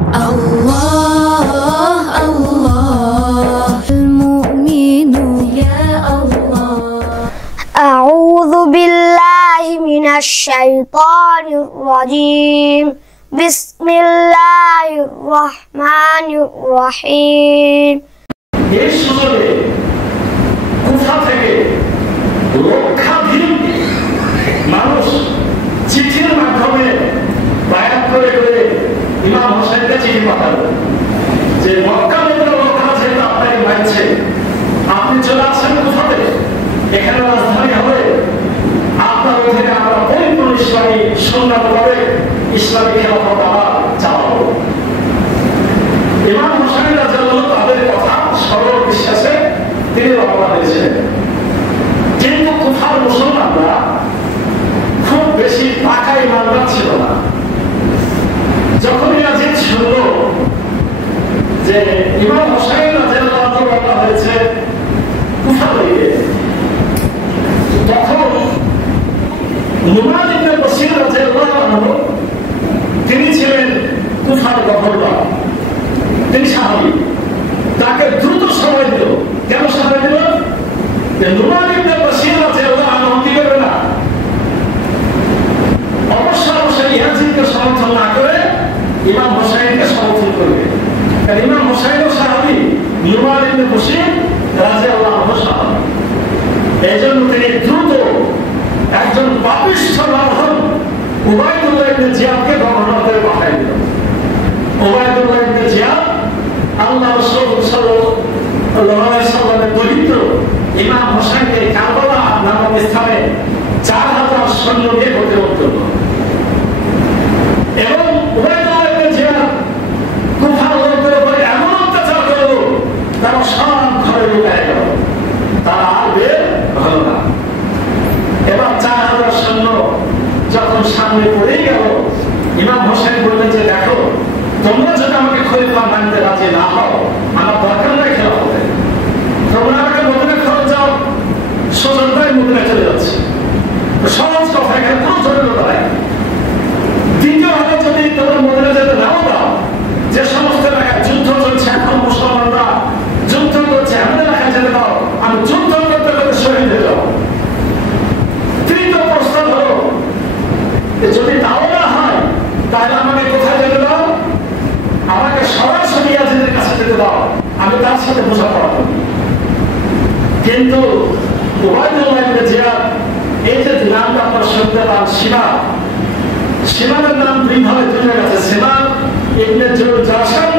الله الله المؤمن يا الله. أعوذ بالله من الشيطان الرجيم. بسم الله الرحمن الرحيم. এই সুযোগে কোথা থেকে লক্ষাধিক মানুষ চিঠির মাধ্যমে বায়াত করে করে ইমাম হোসেনকে চিঠি পাঠালো যে মক্কা মদিনার লোকেরা যেহেতু আপনাকে মানছে, আপনি চলে আসেন কোথা থেকে, এখানে রাজধানী হবে, আপনার থেকে আমরা পরিপূর্ণ ইসলামী সুন্নাতভাবে ইসলামী খেলাফত আবার চালাবো। ইমাম হোসেন রাদিয়াল্লাহু তাদের কথা সরল বিশ্বাসে তিনি রওনা হয়েছিলেন। কিন্তু কুফার মুসলমানরা খুব বেশি পাকা ইমানদার ছিল না। যখন ইয়াজিদ শুনল যে ইমাম হোসেন রাদিয়াল্লাহু রওনা হয়েছে কুফা থেকে, তখন নুমান ইবনে বশীর রাদিয়াল্লাহু আনহু তিনি ছিলেন কুফার গভর্নর, তিনি সাহাবী, তাকে দ্রুত সময় দিল। কেন সময় দিল? নুমান ইবনে বশীর রাদিয়াল্লাহু আনহু কি করবে না, অবশ্যই ইয়াজিদকে সমর্থন না করে ইমাম হোসেনকে সমর্থন করবে। কারণ ইমাম হোসেনও সাহাবী, নুমান ইবনে বশীর রাদিয়াল্লাহু আনহু সাহাবী। এজন্য তিনি দ্রুত একজন পাপিষ্ঠ রাহুল উবাইদুল্লাহ ইবনে জিয়াদকে গভর্নর করে পাঠিয়ে দিল। উবাইদুল্লাহ ইবনে জিয়াদ আল্লাহ রাসূল সাল্লাল্লাহু আলাইহি ওয়াসাল্লামের দরিদ্র ইমাম হোসেনকে কারবালা নামক স্থানে 4000 সৈন্য দিয়ে প্রতিরোধ করল। এবং উবাইদুল্লাহ ইবনে জিয়াদ কুফার লোকদের উপরে এমন অত্যাচার করল, তারা সব ঘরে লুকিয়ে গেল, তারা আর বের হলো না। এবার 4000 সৈন্য যখন সামনে পড়ে গেল, ইমাম হোসেন বললেন যে দেখো, তোমরা যদি আমাকে খলিফা মানতে রাজি না হও, আমার দরকার নাই খেলাফতের, তোমরা আমাকে মদিনা খরচ যাও, সোজনটাই মদিনা চলে যাচ্ছে। সহজ কথা, এখানে কোনো জটিলতা নাই। দ্বিতীয়ভাবে যদি তোমরা মদিনা যেতে নাও দাও, যে সমস্ত এলাকায় যুদ্ধ চলছে, এখন মুসলমানরা যুদ্ধ করছে, এমন এলাকায় যেতে দাও, আমি যুদ্ধ করতে করতে শহীদ হয়ে যাও। তৃতীয় প্রস্তাব হলো যদি তাও না হয়, তাহলে আমাকে কোথায় যেতে দাও, আমাকে সরাসরি ইয়াজিদের কাছে যেতে দাও, আমি তার সাথে বোঝাপড়া করি। কিন্তু উবাইদুল্লাহ ইবনে জিয়াদ, এই যে নামটা আপনারা শুনতে পান, সিমানের নাম দুই ভাবে দুটো গেছে, সিমান ইবনে জাশম,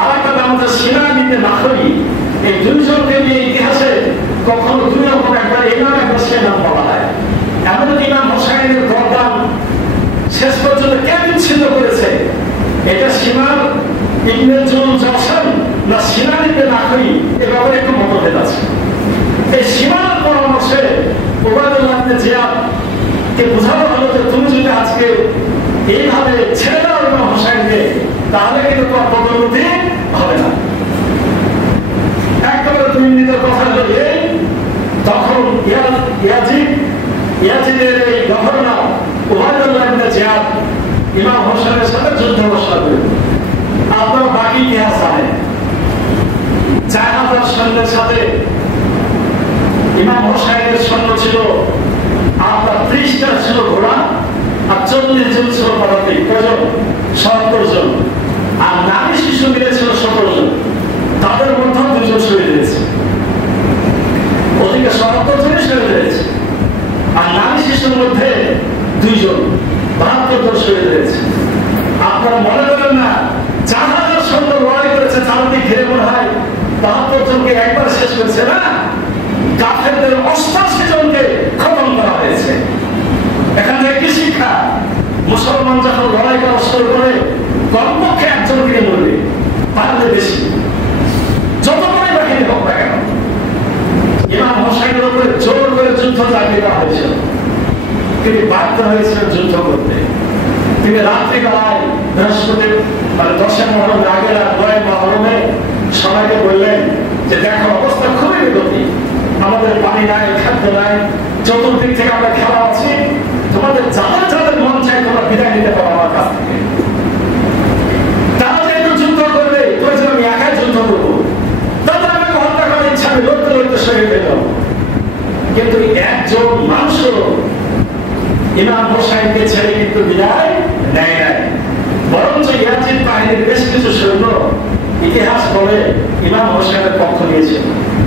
আর একটা নাম হচ্ছে সিনান ইবনে নাখরি। এই দুইজনকে নিয়ে ইতিহাসে কখনো দুই রকম, একবার এই নাম একবার সে নাম বলা হয়। এমনকি ইমাম হোসেনের গর্দান শেষ পর্যন্ত কে বিচ্ছিন্ন করেছে, এটা সিমান ইবনে জাশম না সিনান ইবনে নাখরি, এ ব্যাপারে একটু মতভেদ আছে। এই সীমানার পরামর্শে উবাইদুল্লাহ ইবনে জিয়াদ কে বোঝানো হলো যে তুমি যদি আজকে এইভাবে ছেড়ে দাও ইমাম হোসেনকে, তাহলে কিন্তু তোমার পদোন্নতি হবে না। একেবারে 2 মিনিটের কথা হলো এই, তখন ইয়াজিদের এই গভর্নর উবাইদুল্লাহ ইবনে জিয়াদ ইমাম হোসেনের সাথে যুদ্ধ ঘোষণা করে। আপনার বাকি ইতিহাস জানেন, 4000 সৈন্যের সাথে ইমাম হোসেনের সৈন্য ছিল আপনার 30টা ছিল ঘোড়া, আর 40 জন ছিল পদাতিক। কজন? 70 জন। আর নারী শিশু মিলে ছিল 17 জন। তাদের মধ্যে 2 জন শহীদ হয়েছে, ওদিকে 70 জনই শহীদ হয়েছে। আর নারী শিশুর মধ্যে 2 জন, 72 জন শহীদ হয়েছে। আপনারা মনে করেন না 4000 সৈন্য লড়াই করেছে, চারদিক ঘিরে মনে হয় 72 জনকে একবার শেষ করেছে না, কাফেরদের 88 জনকে খতম করা হয়েছে। এখান থেকে কি শিক্ষা? মুসলমান যখন লড়াই করা শুরু করে, কমপক্ষে একজনকে মরবে, পারলে বেশি, যত করে বাহিনী হোক না কেন। ইমাম হোসেনের উপরে জোর করে যুদ্ধ চালিয়ে দেওয়া হয়েছিল, তিনি বাধ্য হয়েছিলেন যুদ্ধ করতে। তিনি রাত্রিবেলায় বৃহস্পতি মানে 10 মহরমের আগের 9 মহরমে সবাইকে বললেন যে দেখো, অবস্থা খুবই বিপত্তি, আমাদের পানি নাই, খাদ্য নাই, চতুর্দিক থেকে আমরা খেলা আছি, তোমাদের যাদের যাদের মন চাই তোমরা বিদায় নিতে পারো আমার কাছ থেকে। তারা বাহিনীর বেশ কিছু সৈন্য ইতিহাস বলে ইমাম হোসেনের পক্ষ নিয়েছে।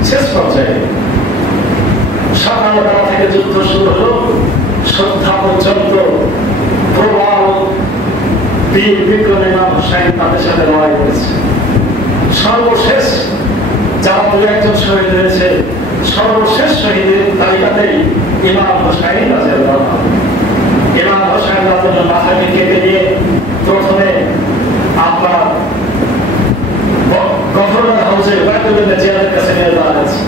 শেষ পর্যায়ে সকালবেলা থেকে যুদ্ধ শুরু হলো, সন্ধ্যা পর্যন্ত প্রবল বীর বিক্রম ইমাম হোসেন তাদের সাথে লড়াই করেছে। সর্বশেষ যারা দু একজন শহীদ হয়েছে, সর্বশেষ শহীদের তালিকাতেই ইমাম হোসেন রাদিয়াল্লাহু আনহু। ইমাম হোসেন রাদিয়াল্লাহু মাথাকে কেটে দিয়ে প্রথমে আপনার গভর্নর হাউসে ওয়াকিবুল্লাহ জিয়াদের কাছে নিয়ে যাওয়া হয়েছে।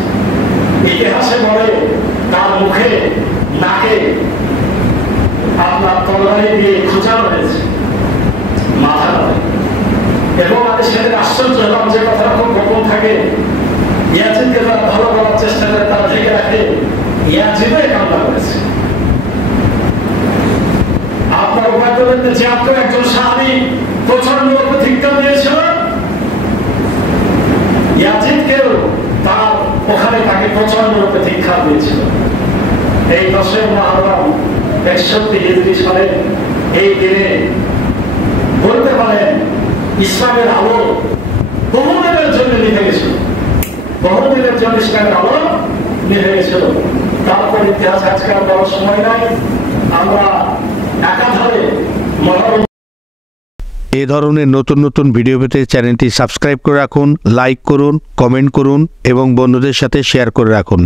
ইতিহাসে বলে তার মুখে নাকে আপনার তরবারি দিয়ে খুঁচানো হয়েছে মাথা। এবং আমি সেদিন আশ্চর্য হলাম, যে কথাটা খুব গোপন থাকে, ইয়াজিদকে যারা ভালো করার চেষ্টা করে তারা ঢেকে রাখে, ইয়াজিদও কামনা করেছে। আপনার ওয়াকিবুল্লাহ জিয়াদকে একজন সাহাবী প্রচন্ড ধিক্কার দিয়েছিল, ইয়াজিদকেও তার ওখানে তাকে প্রচন্ড রূপে ধিক্কার দিয়েছিল। এই 10 মুহররম 61 হিজরি সালে এই দিনে বলতে পারেন ইসলামের আলো বহুদিনের জন্য নিভে গেছিল, বহুদিনের জন্য ইসলামের আলো নিভে গেছিল। তারপর ইতিহাস আজকে আর বড় সময় নাই, আমরা একাধারে মনোরম এই ধরনের নতুন নতুন ভিডিও পেতে চ্যানেলটি সাবস্ক্রাইব করে রাখুন, লাইক করুন, কমেন্ট করুন এবং বন্ধুদের সাথে শেয়ার করে রাখুন।